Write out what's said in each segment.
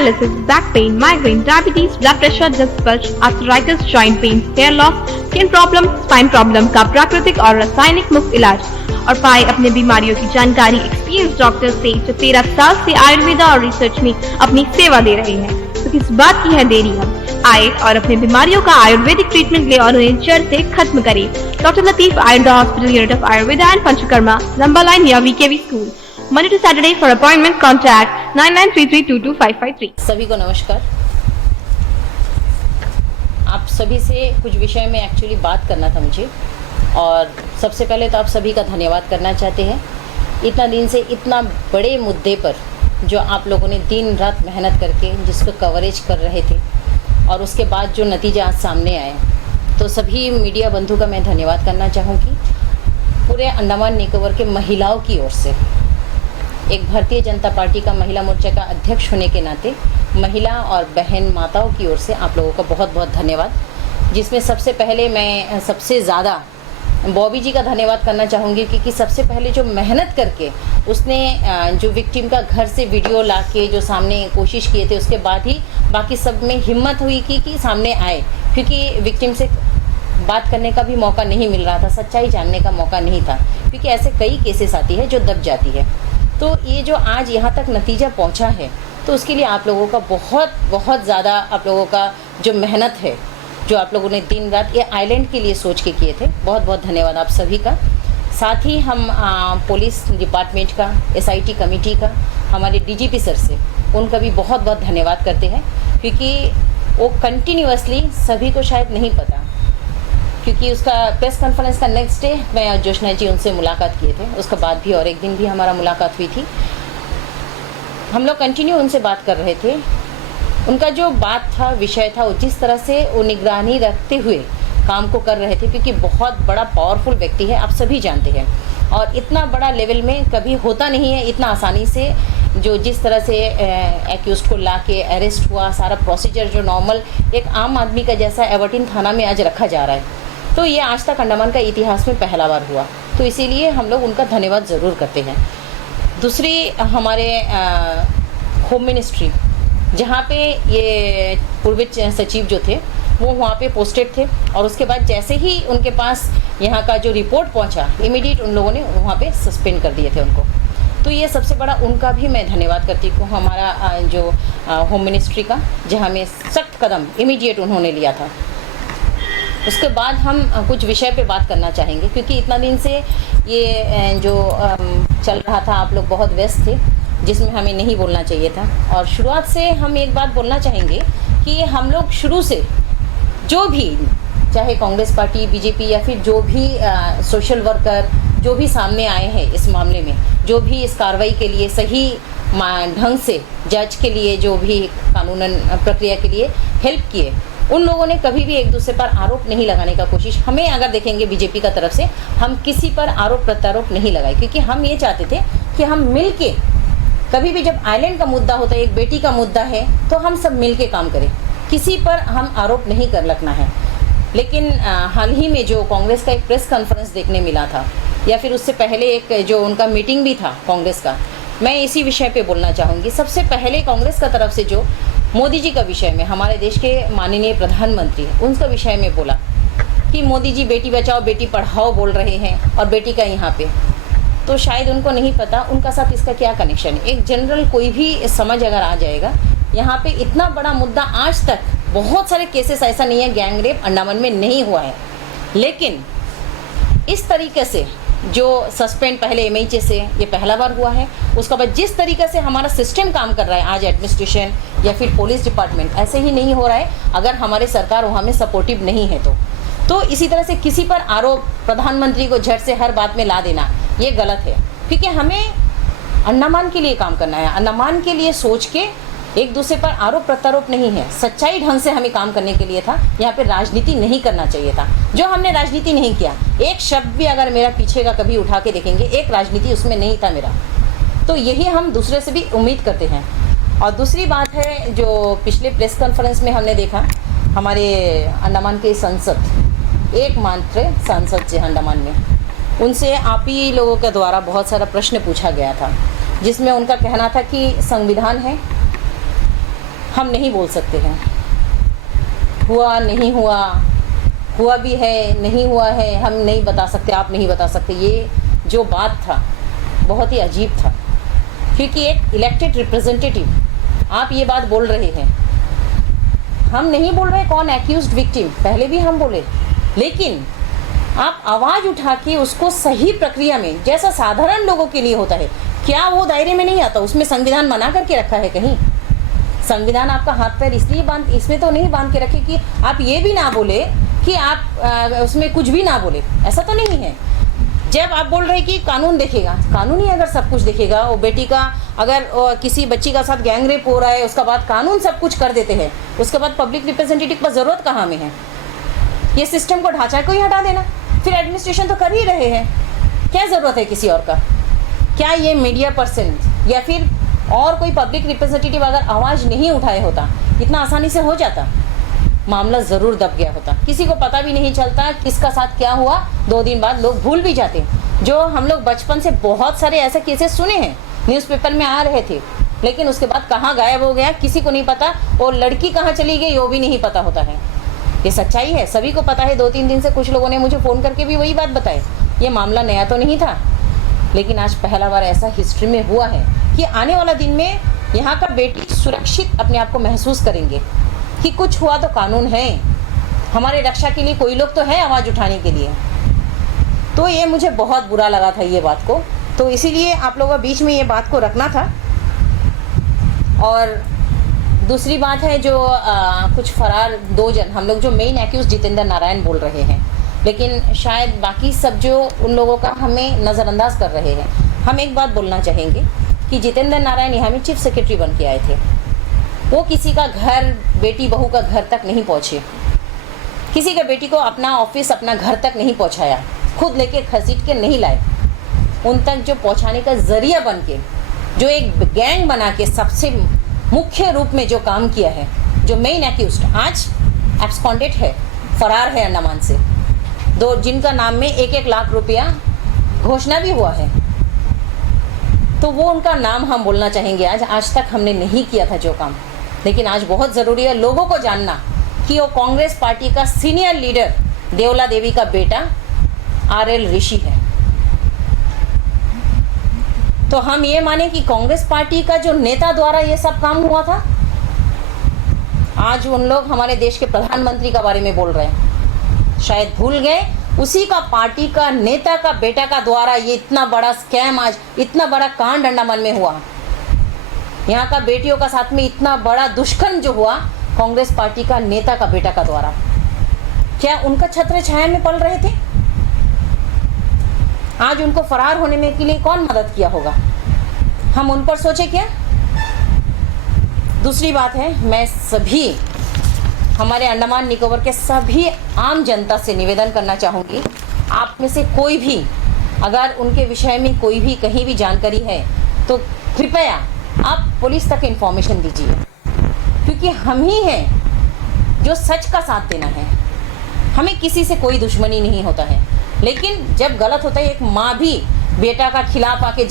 paralysis, back pain, migraine, diabetes, blood pressure, disc bulge, arthritis, joint pain, hair loss, skin problem, spine problem का प्राकृतिक और रासायनिक मुक्त इलाज और पाए अपने बीमारियों की जानकारी एक्सपीरियंस डॉक्टर से जो 13 साल से आयुर्वेदा और रिसर्च में अपनी सेवा दे रहे हैं। तो किस बात की है देरी, हम आए और अपने बीमारियों का आयुर्वेदिक ट्रीटमेंट ले और उन्हें जड़ से खत्म करें। Doctor Latif, Ayurveda hospital, unit of Ayurveda and panchakarma, लंबा लाइन या VKV school, Monday to Saturday. For appointment contact 9933222553। सभी को नमस्कार। आप सभी से कुछ विषय में एक्चुअली बात करना था मुझे, और सबसे पहले तो आप सभी का धन्यवाद करना चाहते हैं इतना दिन से इतना बड़े मुद्दे पर जो आप लोगों ने दिन रात मेहनत करके जिसको कवरेज कर रहे थे, और उसके बाद जो नतीजा आज सामने आए, तो सभी मीडिया बंधु का मैं धन्यवाद करना चाहूँगी। पूरे अंडमान निकोबार के महिलाओं की ओर से, एक भारतीय जनता पार्टी का महिला मोर्चा का अध्यक्ष होने के नाते महिला और बहन माताओं की ओर से आप लोगों का बहुत बहुत धन्यवाद। जिसमें सबसे पहले मैं सबसे ज़्यादा बॉबी जी का धन्यवाद करना चाहूँगी, क्योंकि सबसे पहले जो मेहनत करके उसने जो विक्टिम का घर से वीडियो ला के जो सामने कोशिश किए थे, उसके बाद ही बाकी सब में हिम्मत हुई कि सामने आए, क्योंकि विक्टिम से बात करने का भी मौका नहीं मिल रहा था, सच्चाई जानने का मौका नहीं था, क्योंकि ऐसे कई केसेस आती है जो दब जाती है। तो ये जो आज यहाँ तक नतीजा पहुँचा है, तो उसके लिए आप लोगों का बहुत बहुत ज़्यादा, आप लोगों का जो मेहनत है, जो आप लोगों ने दिन रात ये आइलैंड के लिए सोच के किए थे, बहुत बहुत धन्यवाद आप सभी का। साथ ही हम पुलिस डिपार्टमेंट का, SIT कमेटी का, हमारे DGP सर से, उनका भी बहुत बहुत धन्यवाद करते हैं, क्योंकि वो कंटिन्यूअसली, सभी को शायद नहीं पता, क्योंकि उसका प्रेस कॉन्फ्रेंस का नेक्स्ट डे मैं और जोशना जी उनसे मुलाकात किए थे, उसके बाद भी और एक दिन भी हमारा मुलाकात हुई थी। हम लोग कंटिन्यू उनसे बात कर रहे थे। उनका जो बात था, विषय था, वो जिस तरह से वो निगरानी रखते हुए काम को कर रहे थे, क्योंकि बहुत बड़ा पावरफुल व्यक्ति है, आप सभी जानते हैं, और इतना बड़ा लेवल में कभी होता नहीं है इतना आसानी से, जो जिस तरह से एक्यूज्ड को ला के अरेस्ट हुआ, सारा प्रोसीजर जो नॉर्मल एक आम आदमी का जैसा एवर्टिन थाना में आज रखा जा रहा है, तो ये आज तक अंडमान का इतिहास में पहला बार हुआ। तो इसीलिए हम लोग उनका धन्यवाद ज़रूर करते हैं। दूसरी, हमारे होम मिनिस्ट्री, जहाँ पे ये पूर्व सचिव जो थे वो वहाँ पे पोस्टेड थे, और उसके बाद जैसे ही उनके पास यहाँ का जो रिपोर्ट पहुँचा, इमीडिएट उन लोगों ने वहाँ पे सस्पेंड कर दिए थे उनको। तो ये सबसे बड़ा उनका भी मैं धन्यवाद करती हूँ, हमारा जो होम मिनिस्ट्री का, जहाँ में सख्त कदम इमीडिएट उन्होंने लिया था। उसके बाद हम कुछ विषय पे बात करना चाहेंगे, क्योंकि इतना दिन से ये जो चल रहा था, आप लोग बहुत व्यस्त थे, जिसमें हमें नहीं बोलना चाहिए था। और शुरुआत से हम एक बात बोलना चाहेंगे कि हम लोग शुरू से जो भी, चाहे कांग्रेस पार्टी, BJP या फिर जो भी सोशल वर्कर जो भी सामने आए हैं इस मामले में, जो भी इस कार्रवाई के लिए सही ढंग से जज के लिए जो भी कानूनन प्रक्रिया के लिए हेल्प किए, उन लोगों ने कभी भी एक दूसरे पर आरोप नहीं लगाने का कोशिश, हमें अगर देखेंगे BJP का तरफ से, हम किसी पर आरोप प्रत्यारोप नहीं लगाए, क्योंकि हम ये चाहते थे कि हम मिल के, कभी भी जब आइलैंड का मुद्दा होता है, एक बेटी का मुद्दा है, तो हम सब मिल के काम करें, किसी पर हम आरोप नहीं कर लगना है। लेकिन हाल ही में जो कांग्रेस का एक प्रेस कॉन्फ्रेंस देखने मिला था, या फिर उससे पहले एक जो उनका मीटिंग भी था कांग्रेस का, मैं इसी विषय पे बोलना चाहूँगी। सबसे पहले कांग्रेस का तरफ से जो मोदी जी का विषय में, हमारे देश के माननीय प्रधानमंत्री, उनका विषय में बोला कि मोदी जी बेटी बचाओ बेटी पढ़ाओ बोल रहे हैं, और बेटी का यहाँ पे, तो शायद उनको नहीं पता उनका साथ इसका क्या कनेक्शन है। एक जनरल कोई भी समझ अगर आ जाएगा, यहाँ पे इतना बड़ा मुद्दा, आज तक बहुत सारे केसेस ऐसा नहीं है, गैंग रेप अंडमान में नहीं हुआ है, लेकिन इस तरीके से जो सस्पेंड पहले MHA से ये पहला बार हुआ है, उसके बाद जिस तरीके से हमारा सिस्टम काम कर रहा है आज, एडमिनिस्ट्रेशन या फिर पुलिस डिपार्टमेंट, ऐसे ही नहीं हो रहा है अगर हमारे सरकार वहाँ में सपोर्टिव नहीं है तो इसी तरह से किसी पर आरोप, प्रधानमंत्री को झट से हर बात में ला देना, ये गलत है, क्योंकि हमें अंडमान के लिए काम करना है, अंडमान के लिए सोच के एक दूसरे पर आरोप प्रत्यारोप नहीं है, सच्चाई ढंग से हमें काम करने के लिए था। यहाँ पे राजनीति नहीं करना चाहिए था, जो हमने राजनीति नहीं किया, एक शब्द भी अगर मेरा पीछे का कभी उठा के देखेंगे, एक राजनीति उसमें नहीं था मेरा, तो यही हम दूसरे से भी उम्मीद करते हैं। और दूसरी बात है, जो पिछले प्रेस कॉन्फ्रेंस में हमने देखा, हमारे अंडमान के संसद, एकमात्र सांसद जी अंडमान में, उनसे आप ही लोगों के द्वारा बहुत सारा प्रश्न पूछा गया था, जिसमें उनका कहना था कि संविधान है, हम नहीं बोल सकते हैं। हुआ नहीं हुआ, हुआ भी है नहीं हुआ है, हम नहीं बता सकते, आप नहीं बता सकते। ये जो बात था बहुत ही अजीब था, क्योंकि एक इलेक्टेड रिप्रेजेंटेटिव आप ये बात बोल रहे हैं। हम नहीं बोल रहे कौन एक्यूज्ड विक्टिम, पहले भी हम बोले, लेकिन आप आवाज़ उठा के उसको सही प्रक्रिया में, जैसा साधारण लोगों के लिए होता है, क्या वो दायरे में नहीं आता? उसमें संविधान मना करके रखा है कहीं? संविधान आपका हाथ पैर इसलिए इसमें तो नहीं बांध के रखे कि आप ये भी ना बोले कि आप उसमें कुछ भी ना बोले, ऐसा तो नहीं है। जब आप बोल रहे कि कानून देखेगा, कानून ही अगर सब कुछ देखेगा, वो बेटी का अगर किसी बच्ची का साथ गैंग रेप हो रहा है, उसका बाद कानून सब कुछ कर देते हैं, उसके बाद पब्लिक रिप्रेजेंटेटिव पर ज़रूरत कहाँ में है? ये सिस्टम को, ढांचा को ही हटा देना, फिर एडमिनिस्ट्रेशन तो कर ही रहे हैं, क्या ज़रूरत है किसी और का? क्या ये मीडिया पर्सन या फिर और कोई पब्लिक रिप्रेजेंटेटिव अगर आवाज़ नहीं उठाए होता, इतना आसानी से हो जाता? मामला ज़रूर दब गया होता, किसी को पता भी नहीं चलता किसका साथ क्या हुआ, 2 दिन बाद लोग भूल भी जाते। जो हम लोग बचपन से बहुत सारे ऐसे केसेस सुने हैं, न्यूज़पेपर में आ रहे थे, लेकिन उसके बाद कहाँ गायब हो गया किसी को नहीं पता, और लड़की कहाँ चली गई वो भी नहीं पता होता है। ये सच्चाई है, सभी को पता है। 2-3 दिन से कुछ लोगों ने मुझे फ़ोन करके भी वही बात बताई। ये मामला नया तो नहीं था, लेकिन आज पहला बार ऐसा हिस्ट्री में हुआ है कि आने वाला दिन में यहाँ का बेटी सुरक्षित अपने आप को महसूस करेंगे कि कुछ हुआ तो कानून है, हमारे रक्षा के लिए कोई लोग तो है आवाज़ उठाने के लिए। तो ये मुझे बहुत बुरा लगा था ये बात को, तो इसीलिए आप लोगों के बीच में ये बात को रखना था। और दूसरी बात है जो कुछ फरार 2 जन, हम लोग जो मेन एक्यूज जितेंद्र नारायण बोल रहे हैं, लेकिन शायद बाकी सब जो उन लोगों का हमें नज़रअंदाज कर रहे हैं। हम एक बात बोलना चाहेंगे कि जितेंद्र नारायण यहाँ में चीफ सेक्रेटरी बन के आए थे, वो किसी का घर, बेटी बहू का घर तक नहीं पहुँचे, किसी के बेटी को अपना ऑफिस, अपना घर तक नहीं पहुँचाया, खुद लेके घसीट के नहीं लाए। उन तक जो पहुँचाने का ज़रिया बन के, जो एक गैंग बना के सबसे मुख्य रूप में जो काम किया है, जो मेन एक्यूज्ड आज एब्सकॉन्डेड है, फरार है अंडमान से, 2 जिनका नाम में 1-1 लाख रुपया घोषणा भी हुआ है, तो वो उनका नाम हम बोलना चाहेंगे। आज तक हमने नहीं किया था जो काम, लेकिन आज बहुत ज़रूरी है लोगों को जानना कि वो कांग्रेस पार्टी का सीनियर लीडर देवला देवी का बेटा RL ऋषि है। तो हम ये माने कि कांग्रेस पार्टी का जो नेता द्वारा ये सब काम हुआ था। आज उन लोग हमारे देश के प्रधानमंत्री के बारे में बोल रहे हैं, शायद भूल गए उसी का पार्टी का नेता का बेटा का द्वारा ये इतना बड़ा स्कैम, आज इतना बड़ा कांड अंडमान में हुआ। यहाँ का बेटियों का साथ में इतना बड़ा दुष्कर्म जो हुआ कांग्रेस पार्टी का नेता का बेटा का द्वारा। क्या उनका छत्र छाया में पल रहे थे? आज उनको फरार होने में के लिए कौन मदद किया होगा? हम उन पर सोचे क्या? दूसरी बात है, मैं सभी हमारे अंडमान निकोबार के सभी आम जनता से निवेदन करना चाहूँगी, आप में से कोई भी अगर उनके विषय में कोई भी कहीं भी जानकारी है तो कृपया आप पुलिस तक इन्फॉर्मेशन दीजिए, क्योंकि हम ही हैं जो सच का साथ देना है। हमें किसी से कोई दुश्मनी नहीं होता है, लेकिन जब गलत होता है, एक माँ भी बेटा का खिलाफ आके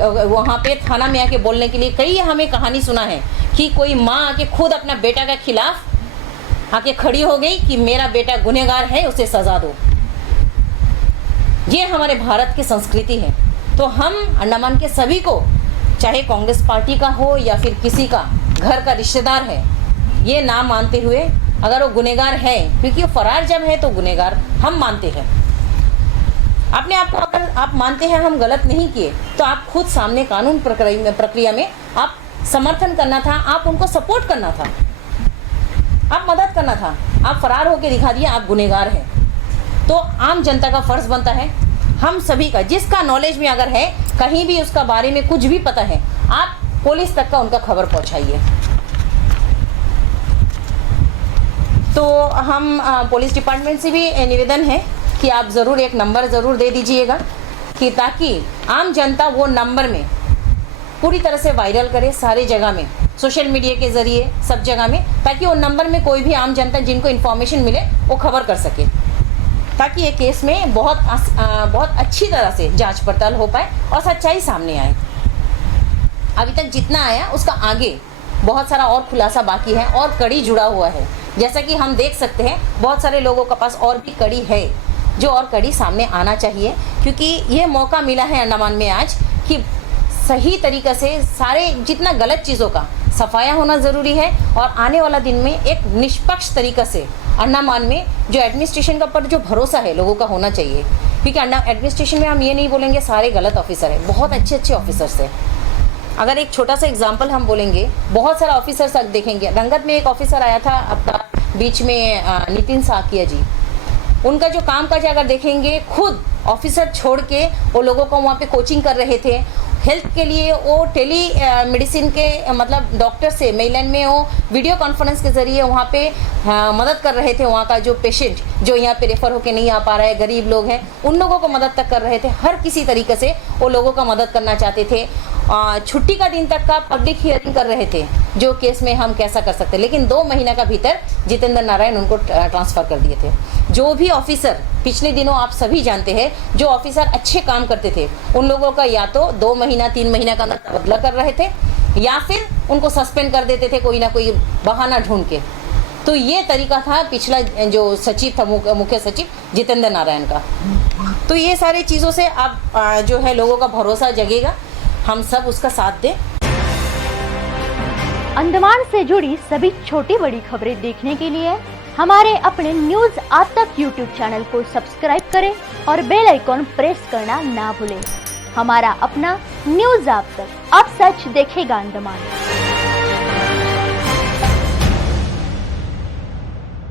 वहाँ पे थाना में आके बोलने के लिए, कई हमें कहानी सुना है कि कोई माँ आके खुद अपना बेटा का खिलाफ आके खड़ी हो गई कि मेरा बेटा गुनहगार है, उसे सज़ा दो। ये हमारे भारत की संस्कृति है। तो हम अंडमान के सभी को, चाहे कांग्रेस पार्टी का हो या फिर किसी का घर का रिश्तेदार है, ये ना मानते हुए, अगर वो गुनहगार है, क्योंकि वो फरार जब है तो गुनहगार हम मानते हैं, अपने आप को अगर आप मानते हैं हम गलत नहीं किए, तो आप खुद सामने कानून प्रक्रिया में आप समर्थन करना था, आप उनको सपोर्ट करना था, आप मदद करना था। आप फरार होकर दिखा दिया आप गुनहगार हैं। तो आम जनता का फर्ज बनता है, हम सभी का, जिसका नॉलेज में अगर है, कहीं भी उसका बारे में कुछ भी पता है, आप पुलिस तक का उनका खबर पहुंचाइए। तो हम पुलिस डिपार्टमेंट से भी निवेदन है कि आप ज़रूर एक नंबर ज़रूर दे दीजिएगा, कि ताकि आम जनता वो नंबर में पूरी तरह से वायरल करे सारी जगह में, सोशल मीडिया के ज़रिए सब जगह में, ताकि वो नंबर में कोई भी आम जनता जिनको इन्फॉर्मेशन मिले वो खबर कर सके, ताकि ये केस में बहुत अच्छी तरह से जांच पड़ताल हो पाए और सच्चाई सामने आए। अभी तक जितना आया उसका आगे बहुत सारा और खुलासा बाकी है और कड़ी जुड़ा हुआ है। जैसा कि हम देख सकते हैं बहुत सारे लोगों के पास और भी कड़ी है, जो और कड़ी सामने आना चाहिए, क्योंकि ये मौका मिला है अंडमान में आज कि सही तरीक़े से सारे जितना गलत चीज़ों का सफाया होना ज़रूरी है और आने वाला दिन में एक निष्पक्ष तरीक़े से अंडमान में जो एडमिनिस्ट्रेशन का पर जो भरोसा है लोगों का होना चाहिए। क्योंकि एडमिनिस्ट्रेशन में हम ये नहीं बोलेंगे सारे गलत ऑफिसर हैं, बहुत अच्छे अच्छे ऑफिसर्स हैं। अगर एक छोटा सा एग्जांपल हम बोलेंगे, बहुत सारा ऑफिसर्स आप देखेंगे। रंगत में एक ऑफिसर आया था अपना बीच में नितिन साकिया जी, उनका जो काम काज अगर देखेंगे, खुद ऑफिसर छोड़ के वो लोगों को वहाँ पे कोचिंग कर रहे थे हेल्थ के लिए। वो टेली मेडिसिन के मतलब डॉक्टर से मेलैंड में वो वीडियो कॉन्फ्रेंस के ज़रिए वहाँ पे मदद कर रहे थे। वहाँ का जो पेशेंट जो यहाँ पे रेफ़र होके नहीं आ पा रहा है, गरीब लोग हैं, उन लोगों को मदद तक कर रहे थे। हर किसी तरीके से वो लोगों का मदद करना चाहते थे। छुट्टी का दिन तक का पब्लिक हियरिंग कर रहे थे, जो केस में हम कैसा कर सकते हैं। लेकिन 2 महीना का भीतर जितेंद्र नारायण उनको ट्रांसफ़र कर दिए थे। जो भी ऑफिसर पिछले दिनों आप सभी जानते हैं, जो ऑफिसर अच्छे काम करते थे उन लोगों का या तो 2 महीना 3 महीना का तबादला कर रहे थे या फिर उनको सस्पेंड कर देते थे कोई ना कोई बहाना ढूंढ के। तो ये तरीका था पिछला जो सचिव था, मुख्य सचिव जितेंद्र नारायण का। तो ये सारी चीज़ों से आप जो है लोगों का भरोसा जगेगा, हम सब उसका साथ दें। अंडमान से जुड़ी सभी छोटी बड़ी खबरें देखने के लिए हमारे अपने न्यूज आज तक यूट्यूब चैनल को सब्सक्राइब करें और बेल आइकॉन प्रेस करना ना भूलें। हमारा अपना न्यूज आज तक, अब सच देखेगा अंडमान।